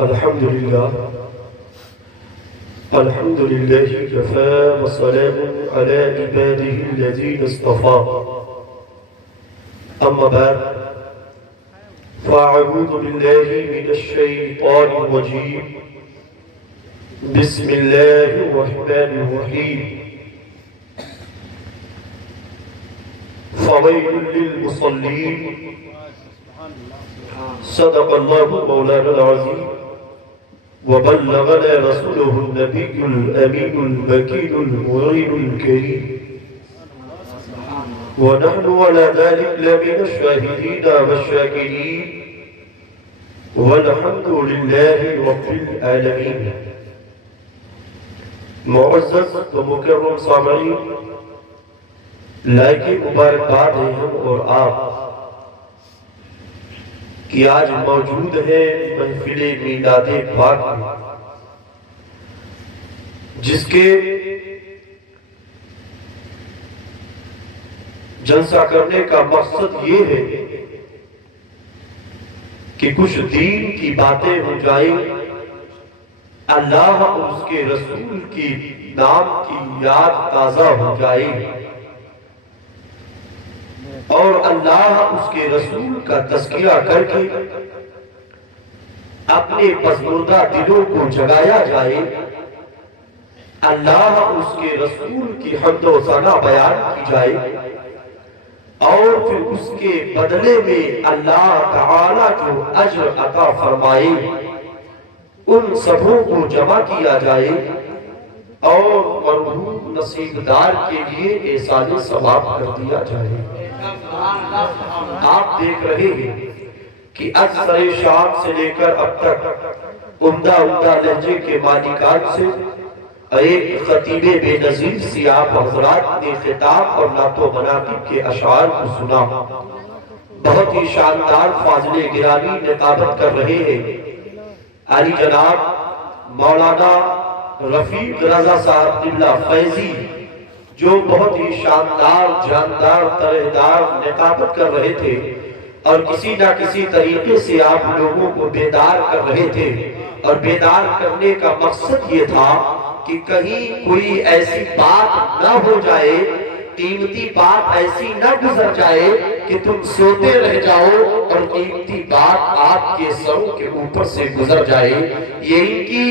الحمد لله الحمد لله كفى وسلام على عباده الذين اصطفى أما بعد فأعوذ بالله من الشيطان الرجيم بسم الله الرحمن الرحيم فويل للمصلين صدق الله مولانا العظيم وبلغنا رسوله النبي الأمين المكين المعين الكريم ونحن على ذلك لمن الشاهدين والشاكرين والحمد لله رب العالمين. معزز و مکرم سامعین، لائق مبارکباد ہیں ہم اور آپ کہ آج موجود ہے محفل میلاد پاک میں، جس کے جلسہ کرنے کا مقصد یہ ہے کہ کچھ دین کی باتیں ہو جائیں، اللہ اور اس کے رسول کی نام کی یاد تازہ ہو جائے اور اللہ اس کے رسول کا تذکرہ کر کے اپنے پسماندہ دلوں کو جگایا جائے، اللہ اس کے رسول کی حمد و ثنا بیان کی جائے اور پھر اس کے بدلے میں اللہ تعالیٰ جو اجر عطا فرمائے ان سبوں کو جمع کیا جائے اور مرحوم نصیبدار کے لیے احسان ثواب کر دیا جائے۔ آپ دیکھ رہے ہیں کہ اکثر شام سے لے کر اب تک عمدہ لہجے کے مالکان سے ایک خطیب بے نظیر سی آپ حضرات نے خطاب اور نعت و مناقب کے اشعار کو سنا۔ بہت ہی شاندار فاضل گرامی نقابت کر رہے ہیں علی جناب مولانا رفیق رضا صاحب اللہ فیضی، جو بہت ہی شاندار جاندار طرحدار نقابت کر رہے تھے اور کسی نہ کسی طریقے سے آپ لوگوں کو بیدار کر رہے تھے، اور بیدار کرنے کا مقصد یہ تھا کہ کہیں کوئی ایسی بات نہ ہو جائے، قیمتی بات ایسی نہ گزر جائے کہ تم سوتے رہ جاؤ اور قیمتی بات آپ کے سروں کے اوپر سے گزر جائے۔ یہ ان کی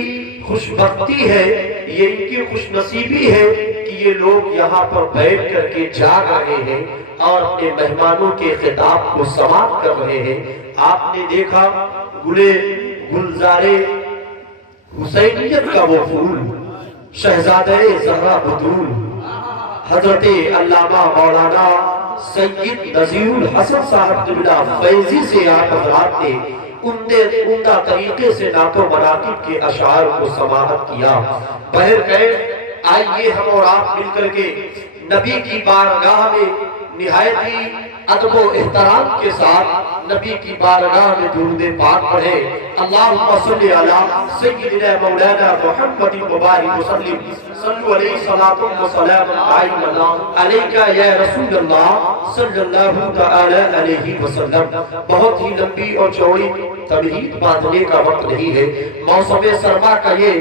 خوش بختی ہے، یہ ان کی خوش نصیبی ہے کہ یہ لوگ یہاں پر بیٹھ کر کے جاگ رہے ہیں اور اپنے مہمانوں کے خطاب کو سماعت کر رہے ہیں۔ آپ نے دیکھا گلزار حسینیت کا وہ پھول، شہزادہ زہرا بطول، حضرت علامہ مولانا سید نذیر الحسن صاحب قبلہ فیضی سے آپ حضرات نے عمدہ طریقے سے نعت و مناقب کے اشعار کو سماعت کیا۔ بہرکیف آئیے ہم اور آپ مل کر کے نبی کی بارگاہ میں نہایت ہی ادب و احترام کے ساتھ نبی کی بارگاہ میں درود پاک پڑھیں۔ اللہم صلی علی سیدنا مولانا محمد مبارک وسلم، صلو علیہ صلاۃ و سلام قائما علیکہ یا رسول اللہ صلی اللہ تعالی علیہ وسلم۔ بہت ہی لمبی اور چوڑی تمہید باندھنے کا وقت نہیں ہے، موسم سرما کا یہ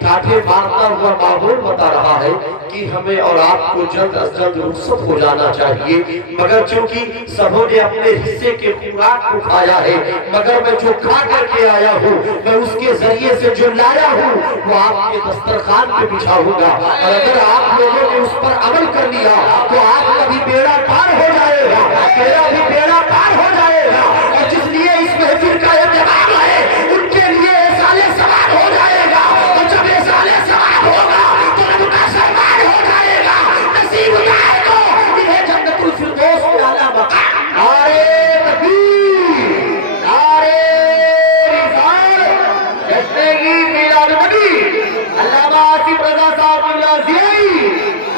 ٹھاٹھے مارتا ہوا ماحول بتا رہا ہے کہ ہمیں اور آپ کو جلد از جلد رخصت ہو جانا چاہیے، مگر چونکہ سبوں نے اپنے حصے کے خوراک کو کھایا ہے، مگر میں جو کھا کر کے آیا ہوں، میں اس کے ذریعے سے جو لایا ہوں وہ آپ کے دسترخوان پہ بچھاؤں گا، اور اگر آپ لوگوں نے اس پر عمل کر لیا تو آپ کا بھی بیڑا پار ہو جائے گا، میرا بھی بیڑا پار ہو جائے گا، اور جس لیے اس محفل کا اہتمام ہے ان کے لیے احسان ثواب ہو جائے گا، اور جب احسان ثواب ہوگا تو رب کا سرمان ہو جائے گا۔ نصیب دار کو انہیں جنت الفردوس میں اعلیٰ مقام۔ نعرہ تکبیر، نعرہ رسالت، جشن-ای میلاد نبی، علامہ آصف رضا صاحب اللہ زیائی،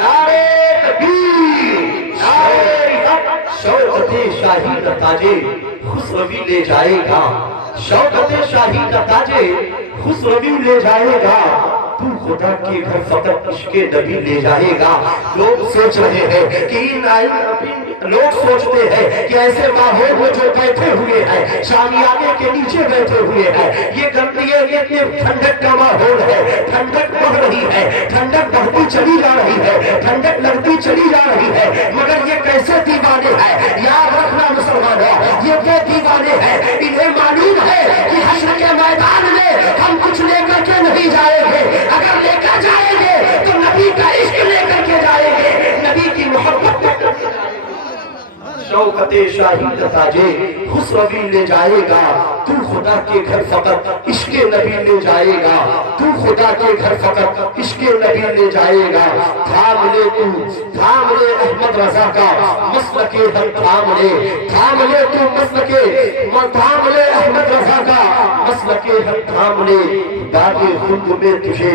نعرہ تکبیر، نعرہ رسالت۔ شوکت شاہی کا تاجے خسروی لے جائے گا، شوکت شاہی کا تاجے خسروی لے جائے گا، تو خدا کے گھر فقط عشق نبی لے جائے گا۔ لوگ سوچ رہے ہیں کہ لوگ سوچتے ہیں کہ ایسے ماحول میں جو بیٹھے ہوئے ہیں، شامیانے کے نیچے بیٹھے ہوئے ہیں، یہ گندگی کہ ٹھنڈک کا ماحول ہے، ٹھنڈک بڑھ رہی ہے، ٹھنڈک بڑھتی چلی جا رہی ہے، ٹھنڈک لگتی چلی جا رہی ہے، مگر یہ کیسے دیوانے ہیں؟ یاد رکھنا مسلمانوں، یہ وہ دیوانے ہیں انہیں معلوم ہے کہ حشر کے میدان میں ہم کچھ لے کر کے نہیں جائیں گے، اگر لے کر جائیں گے تو نبی کا عشق لے کر کے جائیں گے، نبی کی محبت لے کر کے جائیں گے۔ شوکت شاہی تاجے خسروی لے جائے گا، تو خدا کے گھر فقط عشق نبی لے جائے گا، تو خدا کے گھر فقط عشق نبی لے جائے گا۔ تھام لے تو، تھام لے احمد رضا کا مسلک حق، تھام لے، تھام لے تو مسلک، تھام لے احمد رضا کا مسلک حق، تھام لے داغ خلد میں تجھے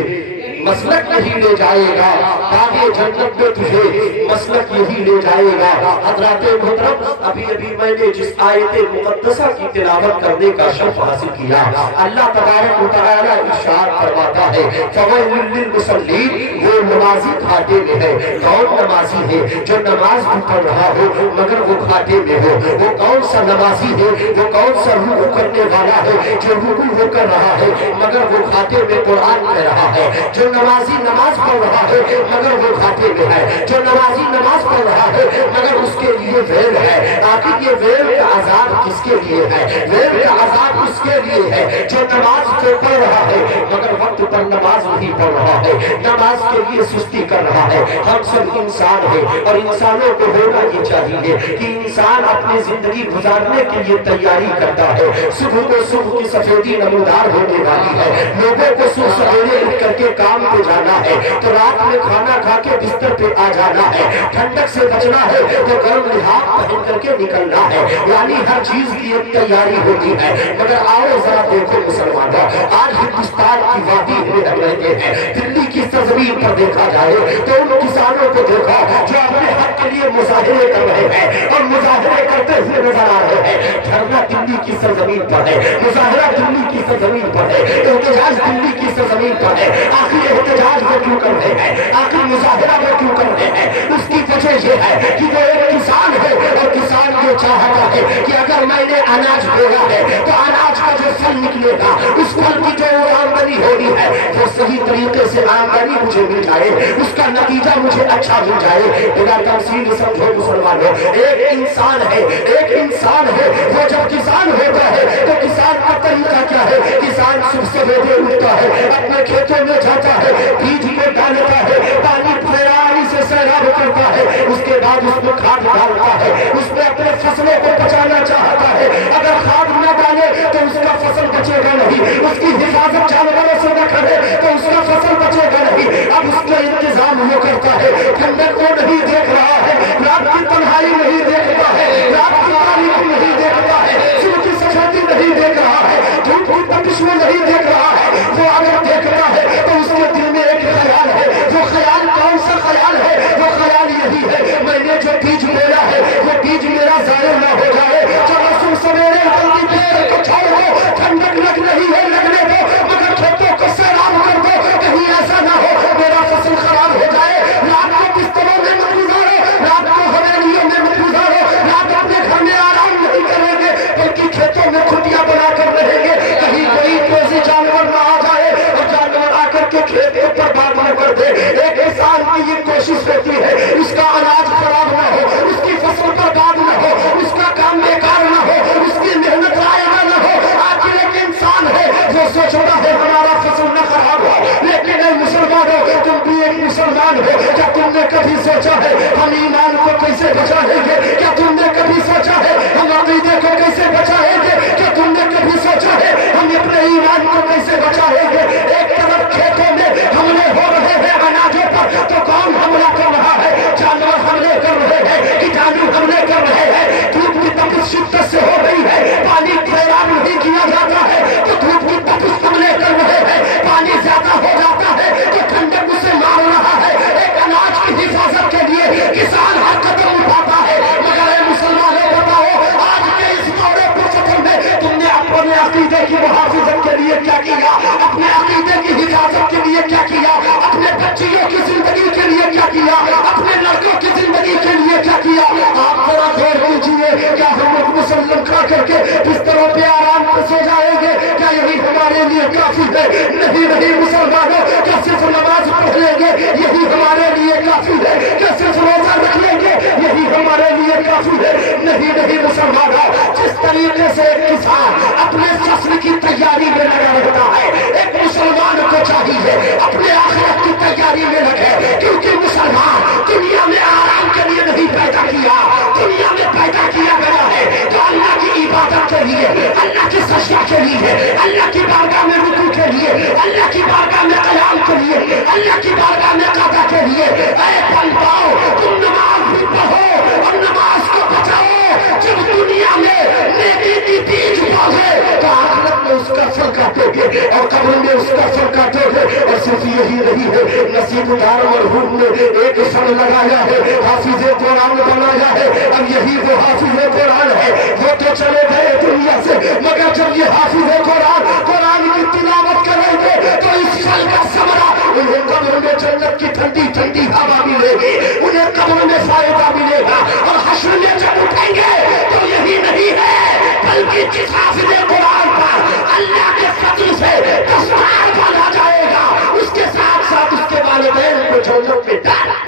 مسلک یہی لے جائے گا، داغ جنت میں تجھے مسلک یہی لے جائے گا۔ حضرات محترم، ابھی میں نے جس آیت مقدسہ کی تلاوت کرنے کا شرف حاصل کیا، اللہ تبارک و تعالی ارشاد فرماتا ہے فویل للمصلین، وہ نمازی گھاٹے میں ہے۔ کون نمازی ہے؟ جو نماز بھی پڑھ رہا ہو مگر وہ گھاٹے میں ہو۔ وہ کون سا نمازی ہے؟ وہ کون سا رکوع کرنے والا ہے جو رکوع ہو کر رہا ہے مگر وہ گھاٹے میں قرآن پڑھ رہا ہے؟ جو نمازی نماز پڑھ رہا ہے مگر وہ گھاٹے میں ہے، جو نمازی نماز پڑھ رہا ہے مگر اس کے لیے ویل ہے۔ آخر یہ ویل کا عذاب کس کے لیے ہے؟ ویل کا عذاب اس کے لیے ہے جو نماز کو پڑھ رہا ہے مگر وقت پر نماز نہیں پڑھ رہا ہے، نماز کے لیے سستی کر رہا ہے۔ ہم سب انسان ہیں اور انسانوں کو ہونا یہ چاہیے کہ انسان اپنی زندگی گزارنے کے لیے تیاری کرتا ہے۔ صبح کو صبح کی سفیدی نمودار ہونے والی ہے، لوگوں کو صبح سویرے اٹھ کر کے کام پہ جانا ہے تو رات میں کھانا کھا کے بستر پہ آ جانا ہے، ٹھنڈک سے بچنا ہے تو گرم لحاف پہن کر کے نکلنا ہے، یعنی ہر چیز کی ایک تیاری ہوتی ہے۔ مگر آؤ ذرا دیکھو مسلمانوں، آج ہندوستان کی وادی میں ہم رہتے ہیں، دلی کی سرزمین پر دیکھا جائے تو ان کسانوں کو دیکھا جو اپنے حق کے لیے مظاہرے کر رہے ہیں اور مظاہرے کرتے ہوئے نظر آ رہے ہیں۔ دھرنا دلی کی سرزمین پر ہے، مظاہرہ دلی کی سرزمین پر ہے، احتجاج دلی کی سرزمین پر ہے۔ آخر احتجاج وہ کیوں کر رہے ہیں؟ آخر مظاہرہ وہ کیوں کر رہے ہیں؟ اس کی وجہ یہ ہے کہ وہ ایک کسان ہے اور کسان یہ چاہتا ہے کہ اگر میں نے اناج بویا ہے تو اناج کا جو پھل نکلے گا اس پھل کی جو آمدنی ہونی ہے وہ صحیح طریقے سے آمدنی مجھے مل جائے، اس کا نتیجہ مجھے اچھا مل جائے۔ بنا تفصیل سمجھو مسلمانوں، ایک انسان ہے، ایک انسان ہے، وہ جب کسان ہوتا ہے تو کسان کا طریقہ کیا ہے؟ کسان صبح سویرے اٹھتا ہے، اپنے کھیتوں میں جاتا ہے، بیج کو ڈالتا ہے، پانی پھیلانے سے سیراب کرتا ہے، اس کے بعد اس میں کھاد ڈالتا ہے، اس میں اپنے فصلوں کو بچانا چاہتا ہے۔ اگر کھاد نہ ڈالے تو اس کا فصل بچے گا نہیں، اس کی حفاظت جانوروں سے نہ کرے تو اس کا فصل بچے گا نہیں۔ اب اس کا انتظام وہ کرتا ہے، ٹھنڈک کو نہیں دیکھ رہا ہے، رات کی تنہائی نہیں دیکھتا ہے، رات کی تاریکی نہیں دیکھتا ہے، صبح کی سفیدی نہیں دیکھ رہا ہے، دھوپ کی تپش میں نہیں دیکھ رہا ہے۔ وہ اگر دیکھتا ہے تو اس کے دل میں ایک خیال ہے، وہ خیال کون سا خیال ہے؟ وہ خیال یہی ہے میں نے جو بیج بویا ہے وہ بیج میرا ضائع نہ ہو جائے۔ چلو صبح سویرے جلدی پیڑ کو چھوڑ دو، ٹھنڈک لگ رہی ہے لگنے دو، مگر کھیتوں کو سیراب کر دو، کہیں ایسا نہ ہو میرا فصل خراب ہو جائے۔ رات کو بستروں میں مت گزارو، رات کو حویلیوں میں مت گزارو، رات اپنے گھر میں آرام نہیں کریں گے بلکہ کھیتوں میں کھٹیاں بنا کر رہیں گے، کہیں کوئی کوئی جانور نہ آ جائے اور جانور آ کر کے کھیت کے اوپر بات نہ کر دے۔ ایک انسان کی یہ کوشش ہوتی ہے اس کا اناج خراب نہ ہو، اس کی فصل برباد نہ ہو، اس کا کام بیکار نہ ہو، اس کی محنت ضائع نہ ہو۔ آخر ایک انسان ہے وہ سوچ رہا ہے ہمارا فصل نہ خراب ہو، لیکن اے مسلمانوں تم بھی ایک مسلمان ہو، کیا تم نے کبھی سوچا ہے ہم ایمان کو کیسے بچائیں گے؟ کیا تم نے کبھی سوچا ہے ہم عقیدے کو کیسے بچائیں گے؟ کیا تم نے کبھی سوچا ہے ہم اپنے ایمان کو کیسے بچائیں گے؟ ایک طرف کھیتوں میں حملے ہو رہے ہیں اناجوں پر تو کون حملہ کر رہا ہے؟ جانور حملے کر رہے ہیں، کیٹانو حملے کر رہے ہیں، دھوپ کی تپش شدت سے ہو رہی ہے، پانی سیراب نہیں کیا جاتا ہے تو دھوپ کی تپش حملے کر رہے ہیں، پانی زیادہ ہو جاتا ہے تو ٹھنڈک اسے مار رہا ہے۔ ایک اناج کی حفاظت کے لیے کسان ہر قدم اٹھاتا ہے، مگر اے مسلمانوں بتاؤ آج کے اس دورے پرفتن میں تم نے اپنے عقیدے کی محافظت کے لیے کیا کیا؟ اپنے عقیدے کی حفاظت کے لیے کیا کیا؟ اپنے بچیوں کی زندگی کے لیے کیا کیا؟ اپنے لڑکوں کی زندگی زندگی کے لیے کیا کیا؟ آپ ذرا غور کیجیے، کیا ہم لوگ مسلم کھا کر کے بستروں پہ آرام سے سو جائیں گے؟ کیا یہی ہمارے لیے کافی ہے؟ نہیں نہیں مسلمانوں، کیا صرف نماز پڑھ لیں گے یہی ہمارے لیے کافی ہے؟ کیا صرف روزہ رکھ لیں گے یہی ہمارے لیے کافی ہے؟ نہیں نہیں مسلمانوں، جس طریقے سے ایک کسان اپنے فصل کی تیاری میں لگا رہتا ہے، ایک مسلمان کو چاہیے اپنے آخرت کی تیاری میں لگے، کیونکہ مسلمان دنیا میں آرام کے لیے نہیں پیدا کیا، دنیا میں پیدا کیا گیا ہے تو اللہ کی عبادت کے لیے، اللہ کی سجدہ کے لیے، اللہ کی بارگاہ میں رکوع کے لیے، اللہ کی بارگاہ میں قیام کے لیے، اللہ کی بارگاہ میں قضا کے لیے۔ اے بنداؤ، تم نماز بھی پڑھو اور نماز کو بچاؤ، جب دنیا میں نیکی کی بیج بوئے تو آخرت میں اس کا پھل کاٹو گے اور قبر میں اس کا پھل کاٹو گے۔ اور صرف یہی نہیں ہے، نصیب دار مرحوم نے ایک فن لگایا ہے، حافظ قرآن بنایا ہے، اب یہی وہ حافظ قرآن ہے۔ وہ تو چلے گئے دنیا سے، مگر جب یہ حافظ قرآن کی تلاوت کریں گے تو اس پھل کا ثمرہ انہیں قبر میں جنت کی ٹھنڈی ٹھنڈی ہوا ملے گی، انہیں قبر میں فائدہ ملے گا، اور حشر میں جب اٹھیں گے تو یہی نہیں ہے بلکہ جس حافظ قرآن پر اللہ کے فضل سے دستار باندھا جائے گا، اس کے ساتھ ساتھ اس کے والدین کو جنت میں ڈالا۔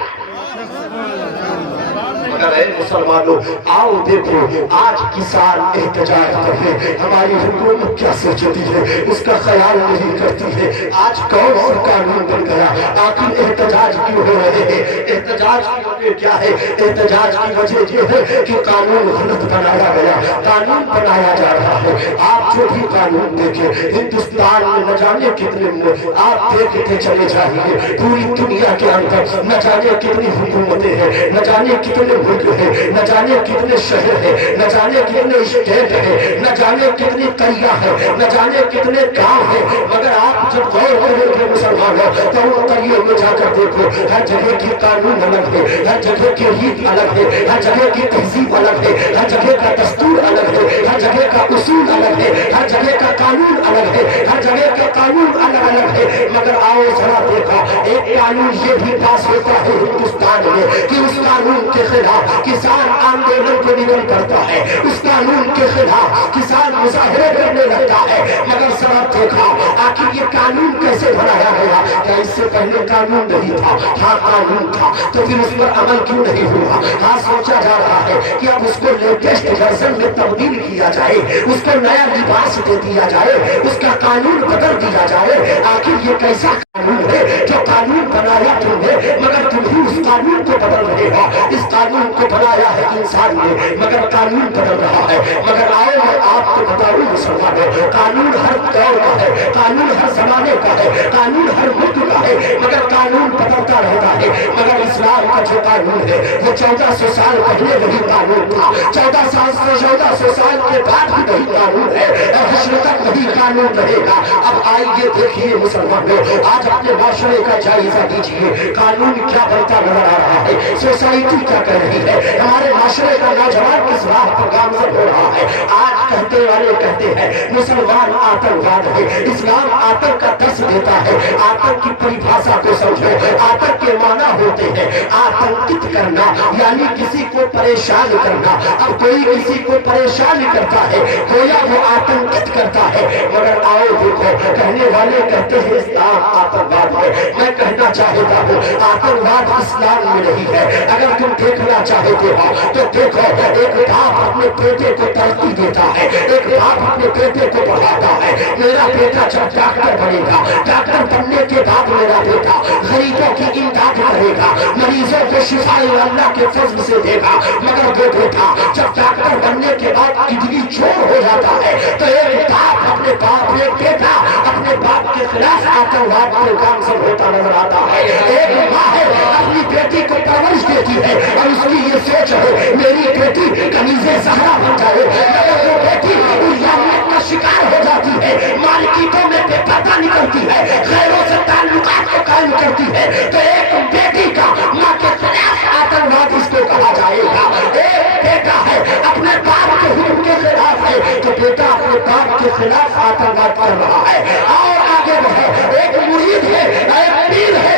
مگر اے مسلمانوں، آؤ دیکھو آج کسان احتجاج کرتے، ہماری حکومت کیا سوچتی ہے اس کا خیال نہیں کرتی ہے۔ آج کون سا قانون بن گیا؟ آخر احتجاج کیوں ہو رہے ہیں؟ احتجاج کی وجہ کیا ہے؟ احتجاج کی وجہ یہ ہے کہ قانون غلط بنایا گیا، قانون بنایا جا رہا ہے۔ آپ جو بھی قانون دیکھیں ہندوستان میں نہ جانے کتنے آپ دیکھتے چلے جائیے، پوری دنیا کے اندر نہ جانے کتنی حکومتیں ہیں، نہ جانے کتنے ملک ہے، نہ جانے کتنے شہر ہے، نہ جانے کتنے اسٹیٹ ہے، نہ جانے کتنی قریہ ہے، نہ جانے کتنے گاؤں ہے، مگر آپ جب غور کریں گے مسلمانوں تو ان قریوں میں جا کر دیکھو، ہر جگہ کی قانون الگ ہے، ہر جگہ کی ریت الگ ہے، ہر جگہ کی تہذیب الگ ہے، ہر جگہ کا دستور الگ ہے، ہر جگہ کا اصول الگ ہے، ہر جگہ کا قانون الگ ہے، ہر جگہ کا قانون الگ الگ ہے۔ مگر آؤ ذرا دیکھا، ایک قانون یہ بھی پاس ہوتا ہے ہندوستان میں کہ اس قانون کے خلاف کسان آندولن کو نکل پڑتا ہے، اس قانون کے خلاف کسان مظاہرے کرنے لگتا ہے۔ مگر ذرا دیکھا آخر یہ قانون کیسے بنایا گیا؟ کیا اس سے پہلے قانون نہیں تھا؟ ہاں قانون تھا، تو پھر اس پر عمل کیوں نہیں ہوا؟ ہاں سوچا جا رہا ہے کہ اب اس کو لیٹسٹ ورژن میں تبدیل کیا جائے، اس کو نیا لباس دے دیا جائے، اس کا قانون بدل دیا جائے۔ آخر یہ کیسا قانون ہے جو قانون بنایا تم نے مگر تم ہی اس قانون کو بدل رہے ہو؟ اس قانون کو بنایا ہے انسان نے مگر قانون بدل رہا ہے۔ مگر آؤ میں آپ کو بتاؤں مسلمانوں، قانون ہر دور کا ہے، قانون ہر زمانے کا ہے، قانون ہر ملک کا ہے، مگر قانون بدلتا رہتا ہے۔ مگر اسلام کا جو قانون ہے وہ 1400 سال پہلے وہی قانون تھا، 1400 سال کے بعد بھی وہی قانون ہے، اور حشر تک وہی قانون رہے گا۔ اب آئیے دیکھیے مسلمانوں، آج اپنے معاشرے کا جائزہ دیجیے، قانون کیا بنتا نظر آ رہا ہے، سوسائٹی کیا کہہ رہی ہے، ہمارے معاشرے کا نوجوان کس راہ پر گامزن ہو رہا ہے۔ آج کہتے والے کہتے ہیں مسلمان آتنکواد ہے، اسلام آتنک کا درس دیتا ہے۔ آتنک کی پریبھاشا کو سمجھو، آتنک کے معنی ہوتے ہیں آتنکت کرنا، یعنی کسی کو پریشان کرنا۔ اب کوئی کسی کو پریشان کرتا ہے گویا وہ آتنکت کرتا ہے۔ مگر آؤ دیکھو، کہنے والے کہتے ہیں اسلام آتنکواد ہے، میں کہنا چاہتا ہوں آتنکواد اسلام میں نہیں ہے۔ اگر تم دیکھنا چاہتے ہو تو دیکھو، ایک باپ اپنے بیٹے کو ترقی دیتا ہے، ایک باپ اپنے بیٹے کو پڑھاتا ہے۔ میرا بیٹا جب ڈاکٹر بنے گا، ڈاکٹر بننے کے بعد میرا بیٹا غریبوں کی امداد کرے گا، مریضوں کو شفا اللہ کے فضل سے دے گا۔ مگر وہ بیٹا جب ڈاکٹر بننے کے بعد کڈنی چور ہو جاتا ہے تو ایک باپ اپنے باپ، ایک بیٹا اپنے باپ کے خلاف آتنکواد کو گامزن ہوتا نظر آتا ہے۔ ایک ماں ہے اپنی بیٹی کو پرورش دیتی ہے اور اس کی یہ سوچ ہے میری بیٹی کنیز زہرا بن جائے، مگر وہ بیٹی الیامیت کا شکار ہو جاتی ہے، مارکیٹوں میں بے پردہ نکلتی ہے، غیروں سے تعلقات کو قائم کرتی ہے۔ تو ایک بیٹی کا ماں کے خلاف آتنکواد اس کو کہا جائے گا۔ ایک بیٹا ہے اپنے باپ کے حکم کے خلاف ہے تو بیٹا اپنے باپ کے خلاف آتنکواد کر رہا ہے۔ اور آگے بڑھو، ایک مرید ہے، ایک پیر ہے،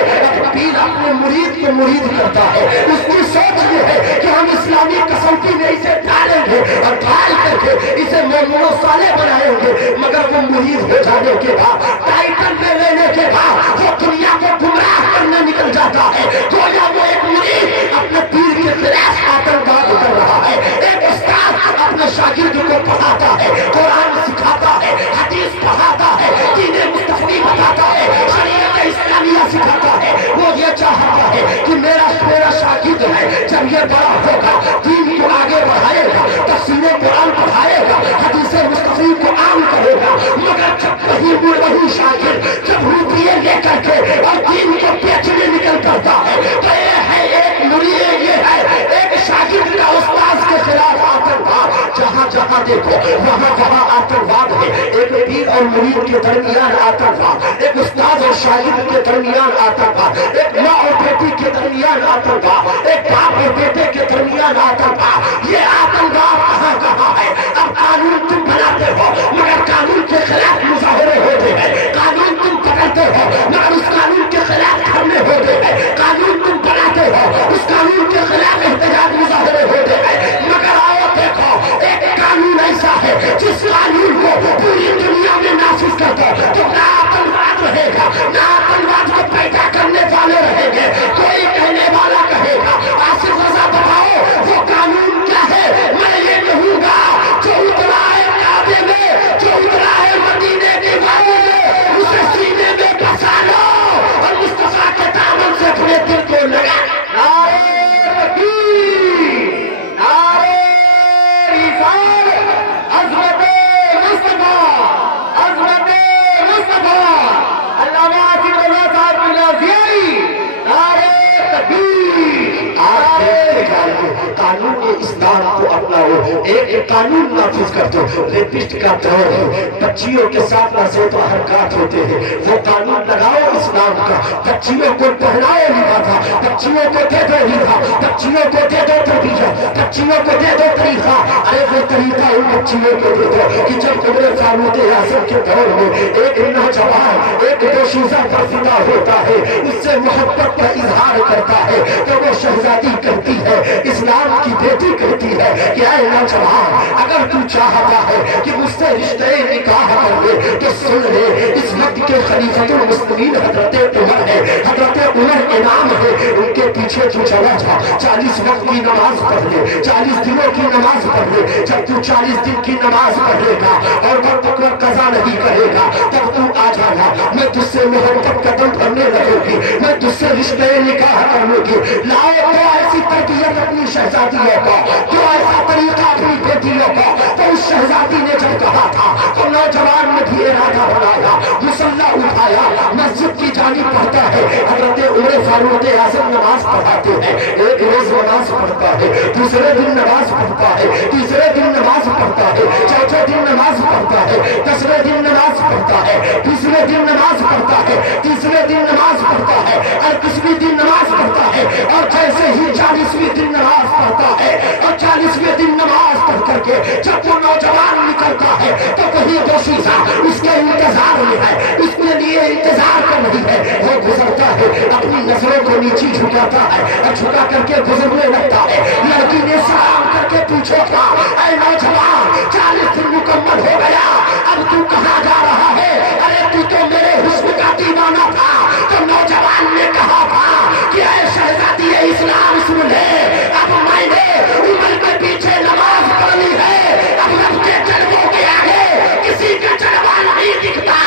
پیر اپنے مرید کو مرید کرتا ہے، اس کی سوچ یہ ہے मोमिनो साले बनाए होंगे, मगर वो मुरीद हो जाने के बाद, टाइटल में लेने के बाद वो दुनिया को गुमराह करने निकल जाता है। गोया वो एक मुरीद अपने पीर के खिलाफ आतंकवाद कर रहा है। एक उस्ताद अपने शागिर्द को पढ़ाता है, कुरान सिखाता है, हदीस पढ़ाता है, दीन मुस्तफी बताता है, शरीयत इस्लामिया सिखाता है। वो ये चाहता है कि मेरा शागिर्द है, जब ये बड़ा होगा दीन को आगे बढ़ाएगा, तफसीरे कुरान पढ़ाएगा, हदीस मुस्तफी को आम करेगा। मगर जब वही शागिर्द जब रुपये लेकर के और दीन को बेचने निकल पड़ता है, तो ये है एक मुरीद, ये है एक शागिर्द का उस्ताद के खिलाफ आतंकवाद। जहाँ जहाँ देखो वहाँ वहाँ आतंकवाद है। एक पीर और मुरीद के दरमियान आतंकवाद, एक उस्ताद और शागिर्द के दरमियान आतंकवाद, एक माँ और बेटी के दरमियान आतंकवाद, एक बाप और बेटे के दरमियान आतंकवाद। ये आतंकवाद कहाँ कहाँ है? अब कानून तुम बनाते हो, मगर कानून के खिलाफ मुजाहरे होते हैं। कानून तुम पकड़ते हो, मगर उस कानून के खिलाफ धरने होते हैं। कानून तुम बनाते हो, उस कानून के खिलाफ एहतजाज मुजाहरे होते हैं। मगर आओ देखो, एक कानून ऐसा है जिस कानून को पूरी दुनिया में नाफिज कर दो तो ना आतंकवाद रहेगा, ना आतंकवाद को पैदा करने वाले रहेंगे। कोई कहने वाला कहेगा आसिफ रजा बताओ वो कानून क्या है? मैं ये कहूँगा जो उतरा है काबे में, जो उतरा है मदीने की वादी में, उसे सीने में बसा लो और मुस्तफा के दामन से अपने दिल को लगा। नारे तकबीर, नारे रिसालत, अज़मत मुस्तफा, अज़मत मुस्तफा, अल्लामा आसिफ रज़ा साहब की नाज़ियाई, नारे तकबीर। आज कानून के इस्लाम को अपनाओ, एक कानून नाफिज कर दो। रेपिस्ट का दौर है, बच्चियों के साथ नाज़ेबा हरकत होते हैं, वो कानून लगाओ इस्लाम का। बच्चियों को पहनाओ लिबासा, बच्चियों को दे दो हिजा, बच्चियों को दे दो तबीयत, बच्चियों को दे दो तरीका। अरे वो तरीका उन बच्चियों को दे दो कि जब उम्र फारूक आज़म के दौर में एक नौजवान एक दोशीज़ा पर फिदा होता है, उससे मोहब्बत का इजहार करता है, तो वो शहजादी कहती है, इस्लाम की बेटी कहती है कि ऐ नौजवान, अगर तू चाहता है कि मुझसे रिश्ते निकाह कर ले तो सुन ले, इस वक्त के खलीफतुल मुस्लिमीन हजरत उमर है, हजरत उमर इमाम है, उनके पीछे तू चला जा, 40 वक्त की नमाज पढ़ ले, 40 दिनों की नमाज पढ़ ले। जब तू 40 दिन की नमाज पढ़ेगा और वक्त को कज़ा नहीं करेगा, तब तू आ जाना, मैं तुझसे मोहब्बत का दम भरने लगूंगी, मैं तुझसे रिश्ते निकाह कर लूंगी। लाओ तो ऐसी तरबियत अपनी शहजादियों को, जो ऐसा तरीका अपनी बेटियों को। तो उस शहजादी ने जब कहा था तो नौजवान ने भी इरादा बनाया, मुसल्ला उठाया, मस्जिद की जानिब पढ़ता है। हजरत उमर फारूक आज़म नमाज पढ़ाते हैं, एक रोज नमाज पढ़ता है, दूसरे दिन नमाज पढ़ता है, तीसरे दिन नमाज पढ़ता है, चौथे दिन नमाज पढ़ता है, 10वें दिन नमाज पढ़ता है, 20वें दिन नमाज पढ़ता है, 30वें दिन नमाज पढ़ता है, 38वें दिन नमाज पढ़ता है, और जैसे ही 40वें दिन नमाज पढ़ता है और 40वें दिन नमाज पढ़ करके जब वो नौजवान निकलता है तो कहीं दोशीज़ा उसके इंतजार में है, उसके लिए इंतजार कर रही है। वो गुजरता है, अपनी नजरों को नीचे झुकाता है और झुका करके गुजरने लगता है। लड़की ने सलाम करके पूछा था, ऐ नौजवान, 40 दिन मुकम्मल हो गया, अब तू कहाँ जा रहा है? अरे तू तो मेरे हुस्न का दीवाना था। तो नौजवान ने कहा था कि ऐ शहजादी इस्लाम सुन ले, अब मैंने उमर के पीछे नमाज पढ़नी है, अब रब के जलवों के आगे किसी का जलवा नहीं दिखता।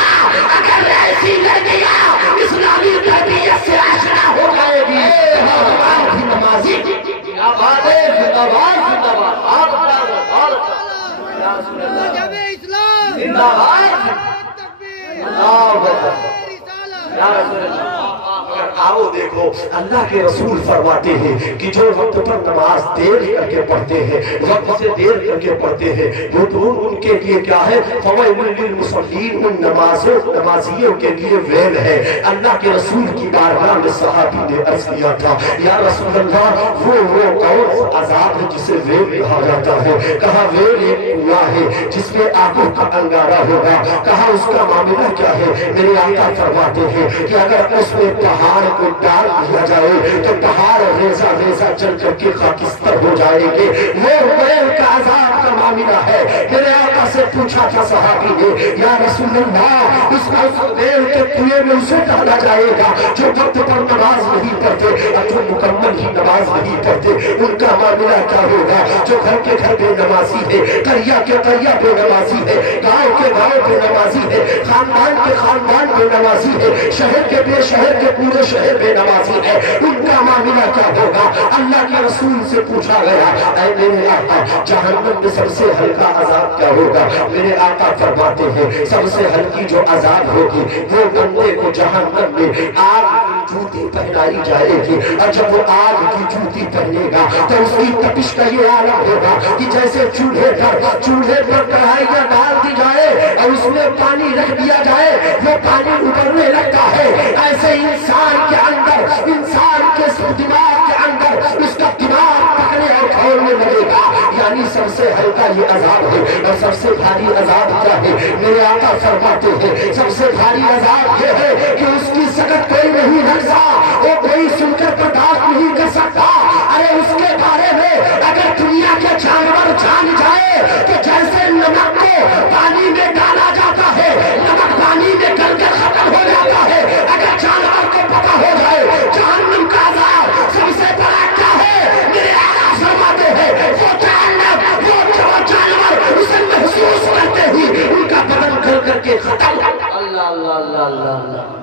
अगर ऐसी लड़कियां इस्लामी तरबियत से आशना हो जाएगी तो नमाजी जिंदाबाद जिंदाबाद जिंदाबाद आओ देखो, अल्लाह के रसूल फरमाते हैं कि जो वक्त पर नमाज देर करके पढ़ते हैं, वक्त से देर करके पढ़ते हैं, वो तो उनके लिए क्या है? फवैलुल लिल मुसल्लीन, उन नमाजियों के लिए वेल है। अल्लाह के रसूल की बारगाह में सहाबी ने अर्ज किया था, या रसूल अल्लाह, वो कौन अजाब है जिसे वेल कहा जाता है? कहा वेल एक कुआं है जिसमें आगों का अंगारा होगा। कहा उसका मामला क्या है? मेरे आका फरमाते हैं कि अगर उसमें पहाड़ पहाड़ को डाल दिया जाए तो पहाड़ रेजा रेजा जल करके खाकिस्तर हो जाएंगे। वो वेल का अजाब का मामला है। मेरे आका से पूछा था सहाबी ने, या रसूल अल्लाह, उस वेल के कुएं में उसे डाला जाएगा जो वक्त पर नमाज नहीं पढ़ते और जो मुकम्मल ही नमाज नहीं पढ़ते, उनका मामला क्या होगा? जो घर के घर बेनमाजी है, करिया के करिया बेनमाजी है, गांव के गांव बेनमाजी है, खानदान के खानदान बेनमाजी है, शहर के शहर के पूरे शहर बेनमाजी है, उनका मामला क्या होगा? अल्लाह के रसूल से पूछा गया, ऐ मेरे आका, जहन्नम में सबसे हल्का अजाब क्या होगा? मेरे आका फरमाते हैं सबसे हल्की जो अजाब होगी वो बंदे को जहन्नम में आग की जूती पहनाई जाएगी, और जब वो आग की जूती पहनेगा तो उसकी तपिश का ये आलम होगा कि जैसे चूल्हे पर कढ़ाइयां डाल दी जाए और उसमें पानी रख दिया जाए, वो पानी उबलने लगता है, ऐसे इंसान के अंदर, इंसान के दिमाग के अंदर उसका दिमाग पकड़ने और खोलने लगेगा। यानी सबसे हल्का ये अजाब है। और सबसे भारी अजाब क्या है? मेरे आका फरमाते हैं सबसे भारी अजाब ये है कि उसकी सकत कोई नहीं रखता, वो कोई सुनकर बर्दाश्त नहीं कर सकता। अरे उसके बारे में अगर दुनिया के जानवर जान जाए तो जैसे नमक को पानी में डाला जाता है, नमक पानी में गलकर खत्म हो जाता है, अगर जानवर को पता हो जाए जहन्नम का अजाब सबसे बड़ा क्या है, मेरे आका फरमाते हैं वो जानवर उसे महसूस करते ही उनका बदन गल करके खत्म। अल्लाह अल्लाह अल्लाह अल्लाह।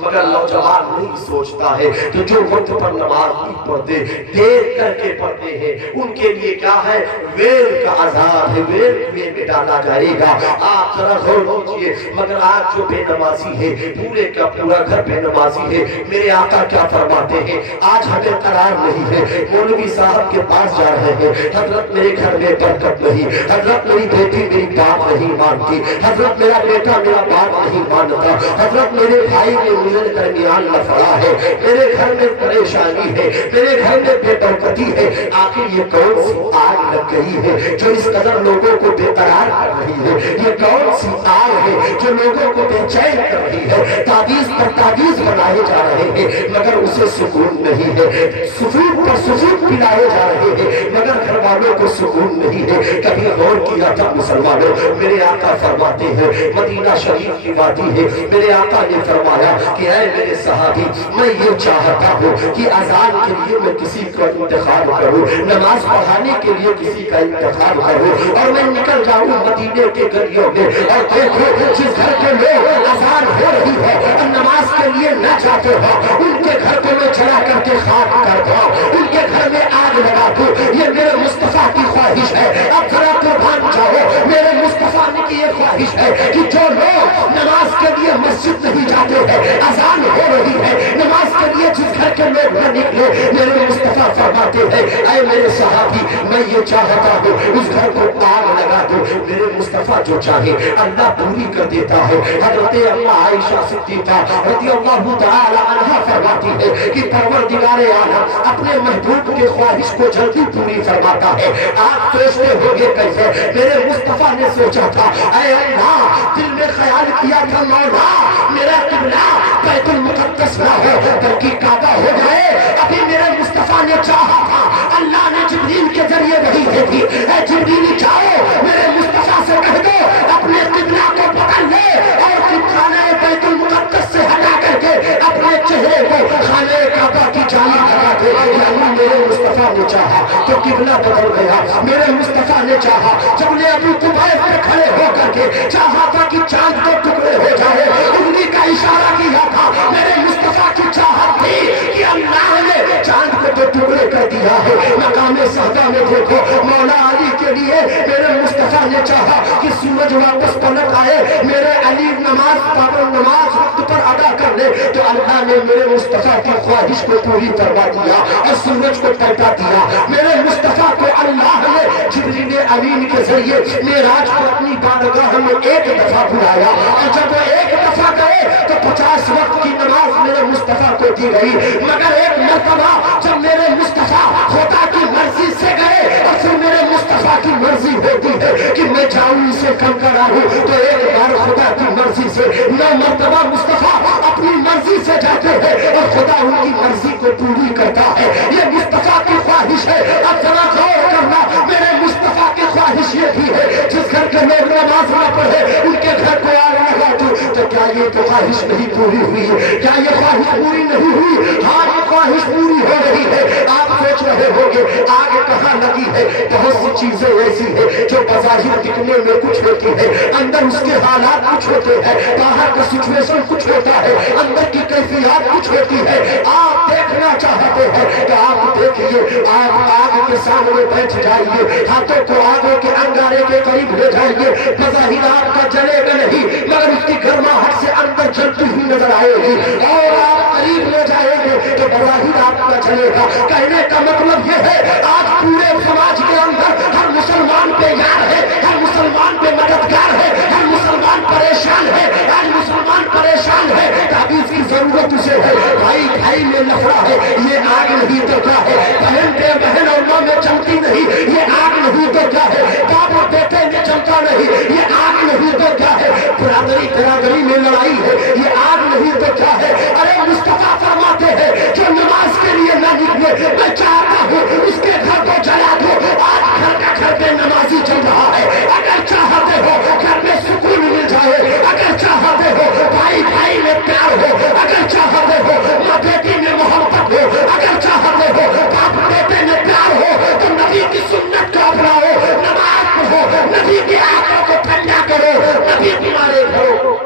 मगर नौजवान नहीं सोचता है कि जो वक्त पर नमाज नहीं पढ़ते, देर करके पढ़ते हैं, उनके लिए क्या है? वेल का अजाब है, वेल कुएं में डाला जाएगा। आप जरा गौर कीजिए। मगर आज जो बेनमाजी है, पूरे का पूरा घर बेनमाजी है, मेरे आका क्या फरमाते हैं? आज हमें करार नहीं है, मौलवी साहब के पास जा रहे हैं, हजरत मेरे घर में बरकत नहीं, हजरत मेरी बेटी मेरी बात नहीं मानती, हजरत मेरा बेटा मेरा बात नहीं मानता, हजरत मेरे भाई में मुझे दरमियान लफड़ा है, मेरे घर में परेशानी है, मेरे घर में बेबरकती है। आखिर ये कौन सी आग लग गई है जो इस कदर लोगों को बेकरार कर रही है? ये कौन सी आग है जो लोगों को बेचैन कर रही है? ताबीज पर ताबीज बनाए जा रहे हैं मगर उसे सुकून नहीं है, सुकून पर सुकून पिलाए जा रहे हैं मगर घर वालों को सुकून नहीं है। कभी गौर किया था मुसलमानों? मेरे आका फरमाते हैं, मदीना शरीफ की वादी है, मेरे आका ने फरमाया कि ऐ मेरे सहाबी, मैं ये चाहता हूँ कि अजान के लिए मैं किसी का इंतखाब करूँ, नमाज पढ़ाने के लिए किसी का इंतखाब करूँ और मैं निकल जाऊँ मदीने के गलियों में और देखो जिस घर के लोग अजान हो रही है और नमाज के लिए न जाते हो, उनके घर को मैं चला करके खाक कर दूँ, उनके घर में आग लगा दूँ। ये मेरे मुस्तफा की ख्वाहिश है। अब जरा कुर्बान जाओ, मेरे मुस्तफा की ये ख्वाहिश है कि जो लोग नमाज के लिए मस्जिद नहीं जाते हैं, अजान हो रही है, नमाज के लिए जिस घर के लोग न निकले, मेरे मुस्तफा फरमाते हैं ऐ मेरे सहाबी, मैं ये चाहता हूँ उस घर को आग लगा दो। मेरे मुस्तफा जो चाहे अल्लाह पूरी कर देता है। हजरत अम्मा आयशा सिद्दीका रज़ियल्लाहु तआला अन्हा फरमाती है कि परवरदिगारे आलम अपने महबूब के ख्वाहिश को जल्दी पूरी फरमाता है। आप सोचते होंगे कैसे? मेरे मुस्तफा ने सोचा था, ऐ अल्लाह, दिल में ख्याल किया था मौला मेरा किबला बैतुल मुक़द्दस ना हो बल्कि काबा हो जाए। अभी मेरे मुस्तफा ने चाहा था, अल्लाह ने जिब्रील के जरिए वही भेजी, ऐ जिब्रील जाओ मेरे मुस्तफा से कह दो अपने किबला को पकड़ ले और खाने बैतुल मुक़द्दस से हटा करके अपने चेहरे को खाने काबा की जाली लगा दे। यानी मेरे मुस्तफा ने चाहा तो किबला बदल गया। मेरे मुस्तफा ने चाहा, जब ने अबू कुबैस पे खड़े होकर के चाहा था कि चांद को टुकड़े हो जाए, उंगली का इशारा किया था। मेरे मुस्तफा की चाहत थी कि अल्लाह ने चांद को तो टुकड़े कर दिया है। मकामे सहदा में देखो, मौला अली के लिए मेरे मुस्तफा ने चाहा कि सूरज वापस पलट आए, मेरे अली नमाज पाबंद नमाज वक्त पर अदा कर ले, तो अल्लाह ने मेरे मुस्तफा की ख्वाहिश को पूरी करवा दिया और सूरज को पलटा दिया। मेरे मुस्तफा को अल्लाह ने जिब्रील अमीन के जरिए मेराज को अपनी बारगाह में एक दफा बुलाया और जब वो एक दफा गए तो 50 वक्त की नमाज मेरे मुस्तफा को दी गई। मगर एक मरतबा जब मेरे मुस्तफा खुदा की मर्जी से गए और फिर मेरे मुस्तफा की मर्जी होती है कि मैं जाऊं इसे कम कराऊं, तो एक बार खुदा की मर्जी से 9 मरतबा मुस्तफा अपनी मर्जी से जाते हैं और خدا उनकी मर्जी को पूरी करता है। ये मुस्तफा की ख्वाहिश है। अब जरा गौर करना, मेरे मुस्तफा की ख्वाहिश ये भी है जिस घर के लोग नमाज ना पढ़े उनके घर को आग लगा दूं, तो क्या ये तो ख्वाहिश नहीं पूरी हुई है? क्या ये ख्वाहिश पूरी नहीं हुई? हाँ, ये ख्वाहिश पूरी हो रही है। आप सोच रहे होंगे आग कहाँ लगी है? बहुत सी चीजें ऐसी है जो बज़ाहिर दिखने में कुछ होती है, अंदर उसके हालात कुछ होते हैं, बाहर का सिचुएशन कुछ होता है, अंदर की कैफियत कुछ होती है। आप देखना चाहते हैं तो आप देखिए, आप आग के सामने बैठ जाइए, हाथों को आगों के अंगारे के करीब ले जाइए, बज़ाहिर आपका जलेगा नहीं मगर उसकी गर्माहट से अंदर जलती हुई नजर आएगी, और आप करीब ले जाएंगे तो बज़ाहिर आपका जलेगा। कहने का मतलब ये है आज पूरे समाज के अंदर हर मुसलमान पे यार है, हर मुसलमान पे मददगार है, हर मुसलमान परेशान है, आज मुसलमान परेशान है, ताबीज की जरूरत उसे है। भाई भाई में लफड़ा है, ये आग नहीं तो क्या है? बहन पे बहन और माँ में चलती नहीं, ये आग नहीं तो क्या है? बाप और बेटे में चलता नहीं, ये आग नहीं तो क्या है? बिरादरी बिरादरी में लड़ाई है, ये आग नहीं तो क्या है? अरे मुस्तफा फरमाते हैं जो नमाज के लिए न निकले, मैं चाहता हूँ उसके घर को जला दो। आज घर का घर पे नमाजी चल रहा है, अगर चाहते हो घर में सुकून मिल जाए, अगर चाहते हो भाई भाई में प्यार हो, अगर चाहते हो माँ बेटी में मोहब्बत हो, अगर चाहते हो बाप बेटे में प्यार हो, तो नबी की सुन्नत को अपनाओ, नमाज पढ़ो, नबी की आंखों को ठंडा करो, नबी तुम्हारे घरों।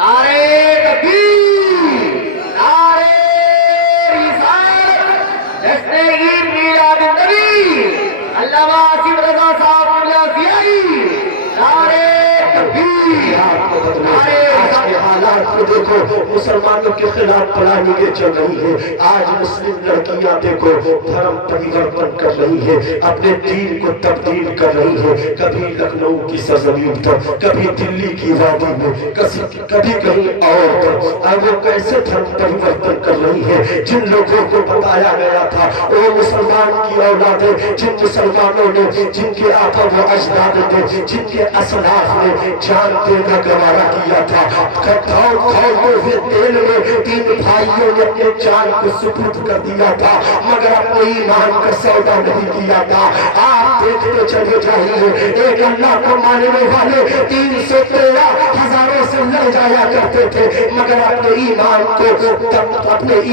नारे तकबीर, नारे रिसालत, जश्न ईद मिलाद नबी, अल्लामा आसिफ रजा साहब मुल्लाज़ियाई, नारे तकबीर। नारे हालात को देखो, मुसलमानों के खिलाफ पलायनें चल रही है। आज मुस्लिम लड़कियां देखो धर्म परिवर्तन कर रही है, अपने दीन को तब्दील कर रही है, कभी लखनऊ की सरजमीन पर, कभी दिल्ली की वादी में, कभी कहीं और पर। अब वो कैसे धर्म परिवर्तन कर रही है? जिन लोगों को बताया गया था वो मुसलमान की औलादें, जिन मुसलमानों ने, जिनके आका व अजदाद ने, जिनके असलाफ ने जान देना गवारा किया था, खौलते हुए तेल में तीन भाइयों ने अपने जान को सुपुर्द कर दिया था, मगर अपने ईमान का सौदा नहीं किया था। आप देखते चले जाइए, एक अल्लाह को मानने वाले 313 हजारों से लड़ जाया करते थे, मगर अपने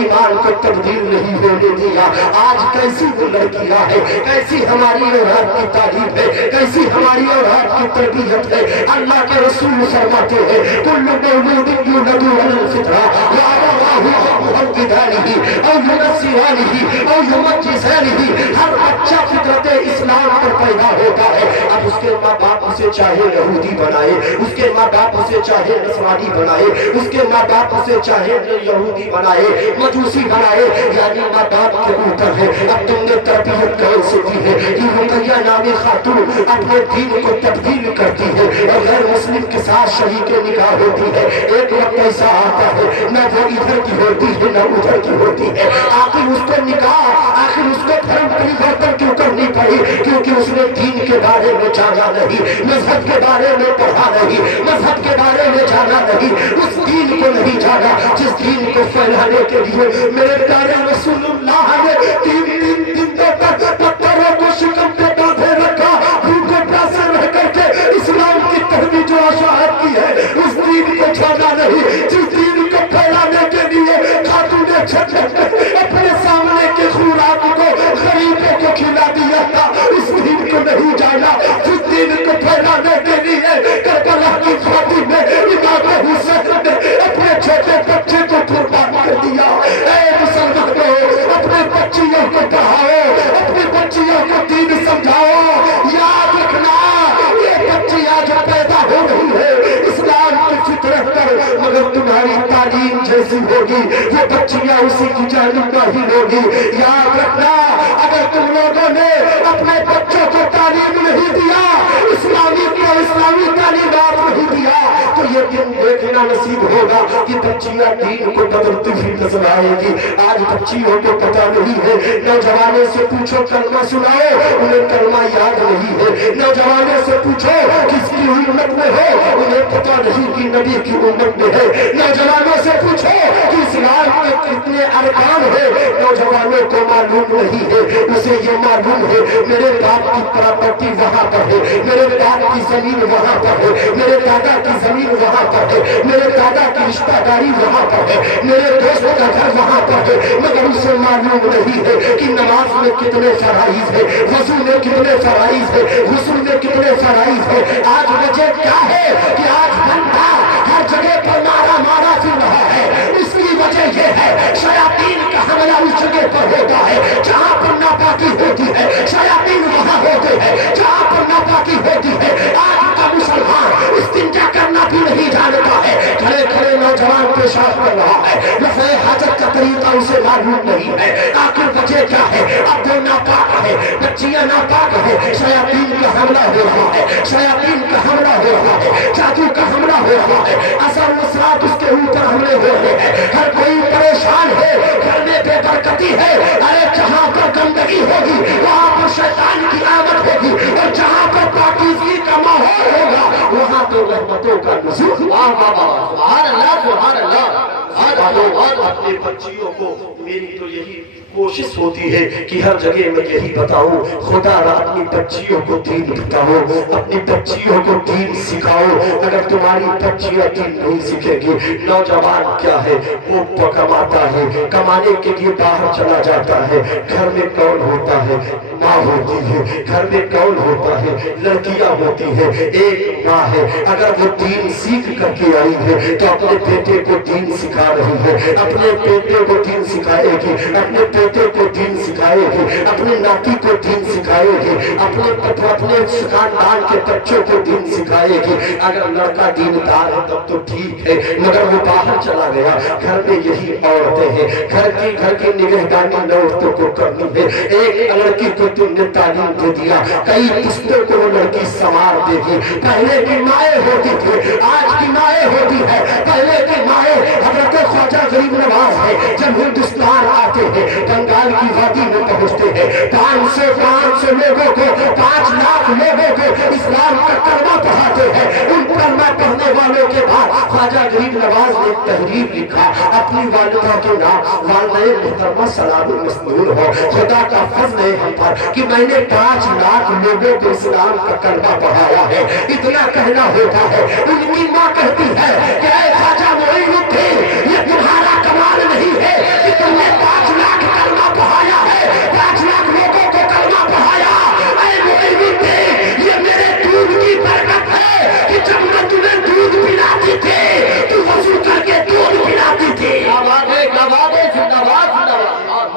ईमान को तब्दील नहीं होने दिया। आज कैसी वो लड़कियां है, कैसी हमारी औलाद की तारीफ है, कैसी हमारी औलाद की तरबियत है। अल्लाह के रसूल फरमाते हैं कुल्लु मौलूदिन युलदु अलल फितरा व अबवाहु मुहद्दिदानिही औ युनस्सिरानिही औ युमज्जिसानिही। हर बच्चा फितरत इस्लाम पर पैदा होता है। अब उसके माँ बाप उसे चाहे यहूदी बनाए, उसके माँ बाप उसे चाहे नसरानी बनाए, उसके माँ बाप उसे चाहे यहूदी बनाए, मजूसी बनाए, यानी माँ बाप के ऊपर है। अब तुमने तरबियत कौन सी की है? ये रुकैया नामी खातून अपने दीन को तब्दील करती है और गैर मुस्लिम के साथ शरीक निकाह होती है। एक वक्त ऐसा आता है न वो इधर की होती है न उधर की होती है। आखिर उसको निकाह, आखिर उसको धर्म परिवर्तन क्यों करनी पड़ी? क्योंकि उसने दीन के बारे में जाना नहीं, मजहब के बारे में पढ़ा नहीं, मजहब के बारे में जाना नहीं, उस दीन को नहीं जाना जिस दीन को फैलाने के लिए मेरे प्यारे रसूलुल्लाह ने 3 दिन तक पत्थरों को शिकम पे बांधे रखा, भूखे प्यासे रह करके इस्लाम की तहरीर जो आशात की है उस दीन को छोड़ा नहीं, जिस दीन को फैलाने के लिए खातून अपने सामने के खुराक को गरीबों को खिला दिया था, उस दीन को नहीं जाना जिस दीन को फैलाने के लिए करबला की घाटी में इमाम हुसैन ने अपने छोटे बच्चे को कुर्बान कर दिया। ऐ मुसलमानों, अपने बच्चियों को पढ़ाओ, अपनी बच्चियों को दीन समझाओ। याद रखना ये बच्चियां जो पैदा हो रही है इस्लाम की फितरत पर, मगर तुम्हारी तालीम जैसी होगी वो बच्चियां उसी की जानिब नहीं होगी। याद रखना अगर तुम लोगों ने अपने बच्चों को तालीम नहीं दिया, इस्लामी तालीमात नहीं दिया, तो ये दिन देखना नसीब होगा कि बच्चियां दीन को बदलती हुई नजर आएगी। आज बच्चियों को पता नहीं है, नौजवानों से पूछो कलमा सुनाओ, उन्हें कलमा याद नहीं है। नौजवानों से पूछो किसकी उम्मत में हो, उन्हें पता नहीं कि नबी की उम्मत में है। नौजवानों से पूछो कि इस्लाम के कितने अरकान है, नौजवानों को मालूम नहीं है। उसे ये मालूम है मेरे बाप की प्रॉपर्टी वहां पर है, मेरे बाप की जमीन वहां पर है, मेरे दादा की जमीन वहां पर है, मेरे दादा की रिश्तेदारी वहां पर है, मेरे दोस्तों का घर वहां पर है, मगर उसे मालूम नहीं है कि नमाज में कितने फराइज है, वजू में कितने फराइज है, गुस्ल में कितने फराइज है। आज वजह क्या है कि आज बंदा हर जगह पर मारा मारा फिर रहा है। इसकी वजह यह है शयातीन का हमला उस जगह पर होता है जहां पर नापाकी होती है, शयातीन वहां होते हैं जहां पर नापाकी होती है। आज का मुसलमान इस्तिंजा करना भी नहीं जानता है, खड़े खड़े नौजवान पेशाब कर रहा है, लफे हाजत का तरीका उसे मालूम नहीं है। आखिर वजह क्या है? अब वो नापाक है, बच्चियां नापाक है, शयातीन का हमला हो रहा है, शयातीन का हमला हो रहा है, जादू का हमला हो रहा है, असर मुसरात उसके ऊपर हमले हो रहे हैं। हर कोई परेशान है, घर में बेबरकती है। अरे जहां पर गंदगी होगी वहां पर शैतान की आमद होगी, और जहां पर पाकीज़गी का माहौल होगा वहां तो रहमतों का नुज़ूल। वाह वाह वाह, सुभान अल्लाह, सुभान अल्लाह। अपने बच्चियों को मेरी तो यही कोशिश होती है कि हर जगह मैं यही बताऊं, खुदा अपनी बच्चियों को दीन बताओ, अपनी बच्चियों को दीन सिखाओ। अगर तुम्हारी बच्चियां दीन नहीं सीखेंगी, नौजवान क्या है वो कमाता है, कमाने के लिए बाहर चला जाता है, घर में कौन होता है? माँ होती है। घर में कौन होता है? लड़कियां होती है। एक माँ है, अगर वो दीन सीख करके आई है तो अपने बेटे को दीन सिखा रही है, अपने बेटे को दीन सिखाएगी, अपने बेटे को दीन सिखाएगी, अपने नाती को दीन सिखाएगी, अपने खानदान के बच्चों को दीन सिखाएगी। अगर लड़का दीनदार है तब तो ठीक है, मगर वो बाहर चला गया, घर में यही औरतें हैं, घर की निगहबानी औरतों को करनी है। एक लड़की को तुमने तालीम दे दिया, कई पुस्तकों को वो लड़की संवार देगी। पहले की माएँ होती थी, आज की माएँ होती है। पहले की माएँ हजरत ख्वाजा गरीब नवाज है, जब हिंदुस्तान आते हैं, बंगाल की वादी में पहुंचते हैं, 500 लोगों को, 5 लाख लोगों को इस्लाम का कलमा पढ़ाते हैं। उन कलमा पढ़ने वालों के बाद ख्वाजा गरीब नवाज ने तहरीर लिखा अपनी वालिदा के नाम, वालिदा मुहतरमा सलाम मसनून हो। खुदा का फज़्ल है हम पर कि मैंने 5 लाख लोगों को इस्लाम का कलमा पढ़ाया है। इतना कहना होता है। उनकी माँ कहती है कि ऐ ख्वाजा मोइनुद्दीन, ये तुम्हारा कमाल नहीं है कि तुमने 5 लाख कलमा पढ़ाया है, 5 लाख लोगों को कलमा पढ़ाया। ऐ मोइनुद्दीन, ये मेरे दूध की बरकत है कि जब मैं तुम्हें दूध पिलाती थी तू वजू करके दूध पिलाती थी।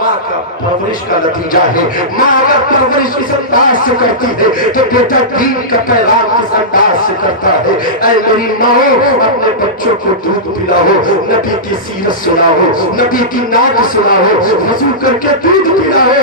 माँ का परवरिश का नतीजा है। माँ अगर परवरिश इस अंदाज से करती है तो बेटा दीन का पैगाम किस अंदाज से करता है। ऐ मेरी माओ, अपने बच्चों को दूध पिलाओ, नबी की सीरत सुनाओ, नबी की नात सुनाओ, वजू करके दूध पिलाओ।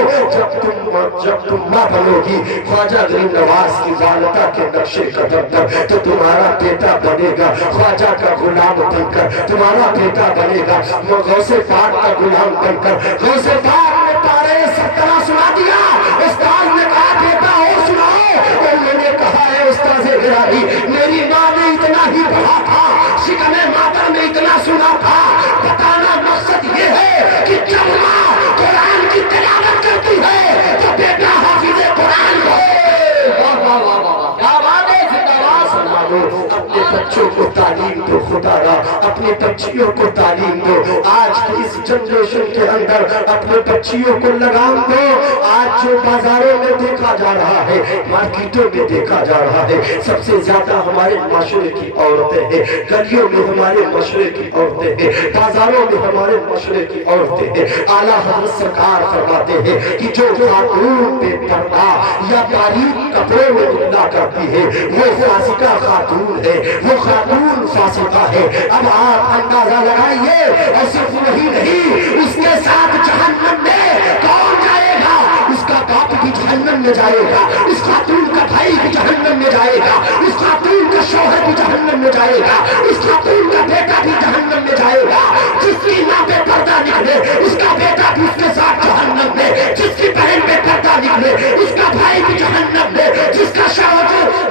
जब तुम माँ बनोगी ख्वाजा गरीब नवाज की वालिदा के नक्शे कदम पर, तो तुम्हारा बेटा बनेगा ख्वाजा का गुलाम बनकर, तुम्हारा बेटा बनेगा गौसे पाक का गुलाम बनकर। गौसे पाक ने पारे 17 सुना दिया, उस्ताद ने कहा बेटा और सुनाओ, और मैंने कहा है उस्ताद गिराही, मेरी माँ ने इतना ही पढ़ा था, शिकने माता ने इतना सुना था। बताना मकसद ये है कि जब माँ कुरान की तिलावत करती है तो बेटा हाफिज़ कुरान हो। अपने बच्चों को तालीम दो, खुदारा अपने बच्चियों को तालीम दो। आज की इस जनरेशन के अंदर अपने बच्चियों को लगाम दो। आज जो बाजारों में देखा जा रहा है, मार्केटों में देखा जा रहा है, सबसे ज्यादा हमारे माशरे की औरतें हैं, गलियों में हमारे मशरे की औरतें हैं, बाजारों में हमारे मशरे की औरतें हैं। आला हज़रत सरकार फरमाते हैं कि जो खातून बेपर्दा या बारीक कपड़े में निकला करती है वो फासिका खातून है, वो खातून फासिका है। अब आप अंदाजा लगाइए, और सिर्फ वही नहीं, उसके साथ जहन्नम में कौन जाएगा? उसका बाप भी जहन्नम में जाएगा, उस खातून का भाई भी जहन्नम में जाएगा, उस खातून का शौहर भी जहन्नम में जाएगा, उस खातून का बेटा भी जहन्नम में जाएगा। जिसकी माँ पे पर्दा निकले उसका बेटा भी उसके साथ जहन्नम में, जिसकी बहन पे पर्दा निकले उसका भाई भी जहन्नम में, जिसका शौहर,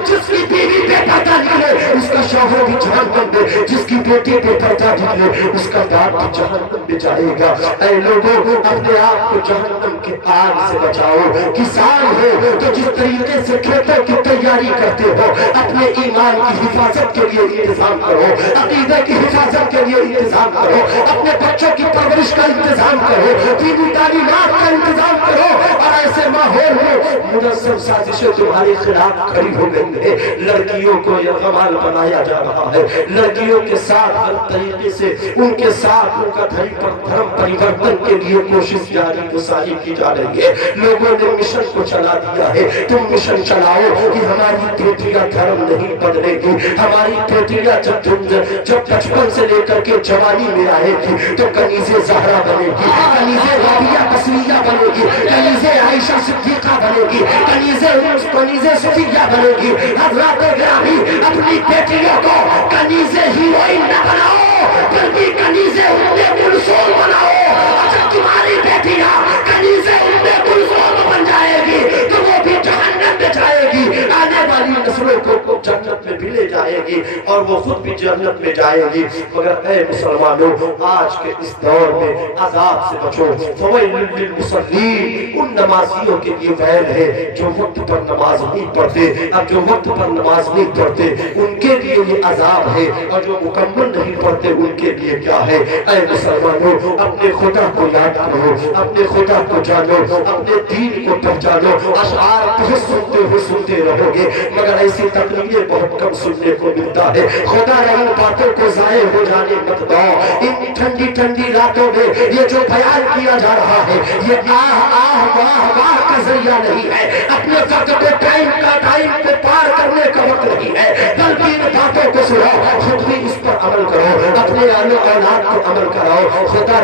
जिसकी बीवी पे पर्दा पर्दा निकले उसका शौहर भी जहन्नम में, जिसकी बेटी पे पर्दा निकले उसका बाप भी जहन्नम में जाएगा। ऐ लोगों, अपने आप को जहन्नम की आग से बचाओ। किसान हो तो जिस तरीके से खेतों की तैयारी करते हो, अपने ईमान की हिफाजत के लिए इंतजाम करो, अकीदे की हिफाजत के लिए इंतजाम करो, अपने बच्चों की परवरिश का इंतजाम करो, दीनी तालीमात का इंतजाम करो। और ऐसे माहौल में मुनज़्ज़म साजिशें तुम्हारे खिलाफ खड़ी हो गई है। लड़कियों को यरगमाल बनाया जा रहा है, लड़कियों के साथ हर तरीके से उनके साथ उनका धर्म परिवर्तन के लिए कोशिश जारी गुजारी की जा रही है। लोगों ने मिशन को चला दिया है, तुम मिशन चलाओ कि हमारी बेटियां धर्म नहीं बदलेगी, हमारी बेटियां जब बचपन से लेकर के जवानी में आएगी तो कनीज़े ज़हरा बनेगी, कनीज़े राबिया बसरिया बनेगी, कनीज़े आयशा सिद्दीक़ा बनेगी, कनीज़े सफिया बनेगी। हज़रात गिरामी, अपनी बेटियों को कनीज़े हीरोइन न बनाओ, बल्कि कनीज़े उम्मे कुलसूम बनाओ। अगर तुम्हारी बेटियां कनीज़े उम्मे कुलसूम बन जाएगी तो वो भी जहन्नम में जाएगी, आने वाली नस्लों को जन्नत में भी ले जाएगी और वो खुद भी जन्नत में जाएगी। मगर ऐ मुसलमानों, आज के इस दौर में अज़ाब से बचो। फ़वैलुल लिल मुसल्लीन, उन नमाजियों के लिए वैल है जो वक्त पर नमाज नहीं पढ़ते। अब जो वक्त पर नमाज नहीं पढ़ते उनके लिए ये अज़ाब है, और जो मुकम्मल नहीं पढ़ते उनके लिए क्या है। ऐ मुसलमानों, अपने खुदा को याद करो, अपने खुदा को जानो, अपने दीन को पहचानो। अशआर बहुत सुनते रहोगे मगर ऐसी तकरीरें बहुत कम सुनने को मिलता है। खुदा इन बातों को ज़ाये हो जाने मत दो। इन ठंडी ठंडी रातों में ये जो बयान किया जा रहा है ये आह वाह का जरिया नहीं है, अपने वक्त को टाइम पे पार करने का वक्त नहीं है, बल्कि इन बातों को सुनो, खुद भी इस पर अमल करो, अपने आने औलाद को अमल कराओ। खुदा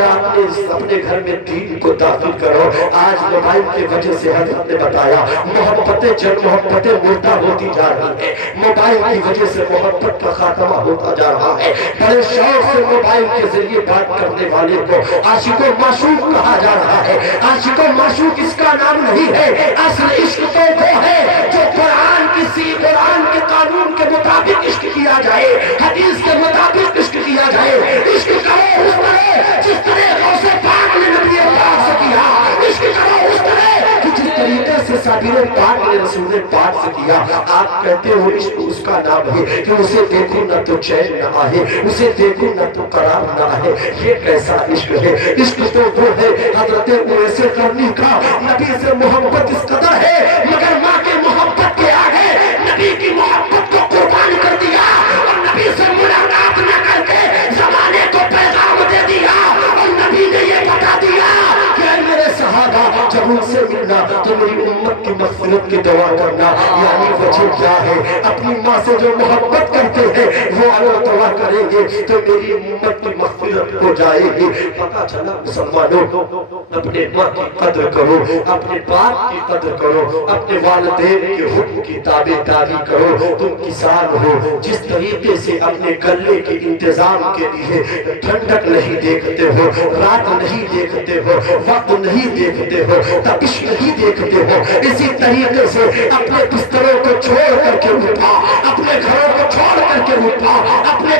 अपने घर में दीन को दाखिल करो। आज मोबाइल की वजह से हज़रत ने बताया मोहब्बतें मुर्दा होती जा रही है, मोबाइल की वजह से मोहब्बत का खात्मा होता जा रहा है। बड़े शौक से मोबाइल के जरिए बात करने वाले को आशिको माशूक कहा जा रहा है। आशिको माशूक इसका नाम नहीं है, असल इश्क तो वो है जो कुरान के कानून के मुताबिक इश्क किया जाए, हदीस के मुताबिक इश्क किया जाए। इश्क करो उस तरह जिस तरह गौसे पाक ने नबी पाक से किया, इश्क करो उस तरह कि जिस तरीके से साबिर पाक ने रसूल पाक से किया। आप कहते हो इश्क उसका नाम है कि उसे देखो ना तो चैन न आए, उसे देखो ना तो करार न आए। ये कैसा इश्क है? इश्क तो वो है हजरत उवैसे करनी का नबी से मोहब्बत इस कदर है, मगर माँ के मोहब्बत के आगे नबी की मोहब्बत को कुर्बान कर दिया और नबी से मुलाकात न करके जमाने को पैगाम दे दिया। और नबी ने ये बता दिया कि मेरे सहाबा जब उनसे मिलना तो मेरी उम्मत की मग़फ़िरत की दुआ करना। यानी वजह क्या है? अपनी माँ से जो मोहब्बत करते हैं वो अगर दुआ करेंगे तो मेरी उम्मत की मग़फ़िरत हो जाएगी। पता चला मुसलमानों, अपने माँ की कदर करो, अपने बाप की कदर करो, अपने वालिदैन के हुक्म की ताबेदारी करो। तुम किसान हो, जिस तरीके से अपने गले के इंतजाम के लिए ठंडक नहीं देखते हो, रात नहीं देखते हो, वक्त नहीं देखते हो, तपिश नहीं देखते हो, इसी तरीके से अपने बिस्तरों को छोड़ करके उठा, अपने घरों को छोड़ करके उठा, अपने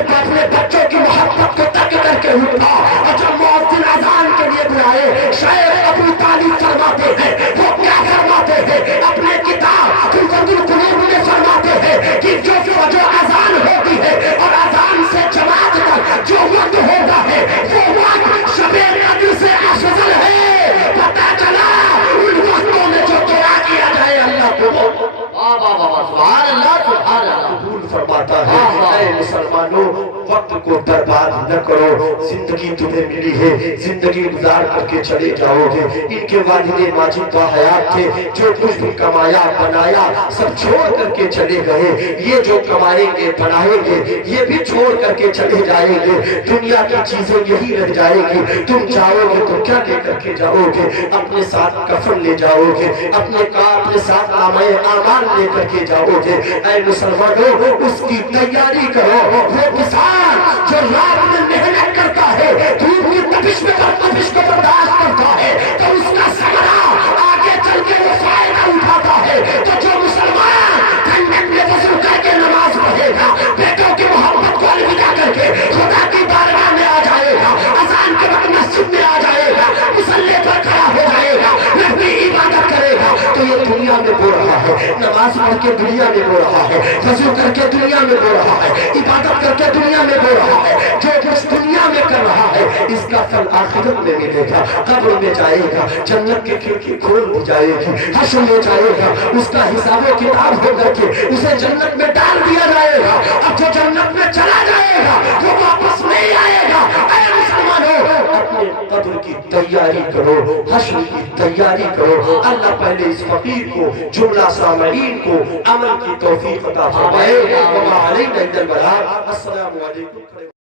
बच्चों की मोहब्बत को तक करके उठा। और जब मुअज्जिन अज़ान के लिए बुलाए, शायद अपनी तालीम फरमाते हैं, वो क्या फरमाते हैं? अपने किताब तुल्क़ुल क़ुलूब में फरमाते हैं कि जो अज़ान होती है और अज़ान से जमात तक जो वक्त होता है वो वक्त शबे कद्र से अफज़ल है। पता चला उन वक्तों में जो दुआ किया जाए अल्लाह को कबूल फरमाता है। ऐ मुसलमानों, वक्त को बर्बाद न करो। जिंदगी तुम्हें मिली है, जिंदगी गुजार करके चले जाओगे। इनके वालिदे माजिद बाहयात थे, जो कुछ भी कमाया बनाया सब छोड़ करके चले गए। ये जो कमाएंगे बनाएंगे ये भी छोड़ करके चले जाएंगे। दुनिया की चीजें यही रह जाएगी। तुम जाओगे तो क्या लेकर के जाओगे? अपने साथ कफन ले जाओगे, अपने साथ नामे आमाल लेकर के जाओगे। ऐ मुसलमानों, उसकी तैयारी करो। वो किसान जो रात में मेहनत करता है, धूप की तपिश को बर्दाश्त करता है, तो उसका समरा आगे चल के वो फायदा उठाता है। तो जो मुसलमान ठंडक में वज़ू करके नमाज पढ़ेगा, دنیا میں بو رہا ہے، نماز پڑھ کے دنیا میں بو رہا ہے، وضو کر کے دنیا میں بو رہا ہے، عبادت کر کے دنیا میں بو رہا ہے، جو کچھ دنیا میں کر رہا ہے اس کا پھل آخرت میں ملے گا۔ قبر میں جائے گا، جنت کی کھڑکی کھول دی جائے گی، حشر میں جائے گا، اس کا حساب و کتاب ہو کر کے اسے جنت میں ڈال دیا جائے گا۔ اب جو جنت میں چلا جائے گا وہ واپس نہیں آئے گا۔ اے مسلمانوں، اپنے قبر کی تیاری کرو، حشر کی تیاری کرو۔ اللہ پہلے اس فقیر کو، جملہ سامعین کو عمل کی توفیق عطا فرمائے۔ وما علینا الا البلاغ۔ السلام علیکم۔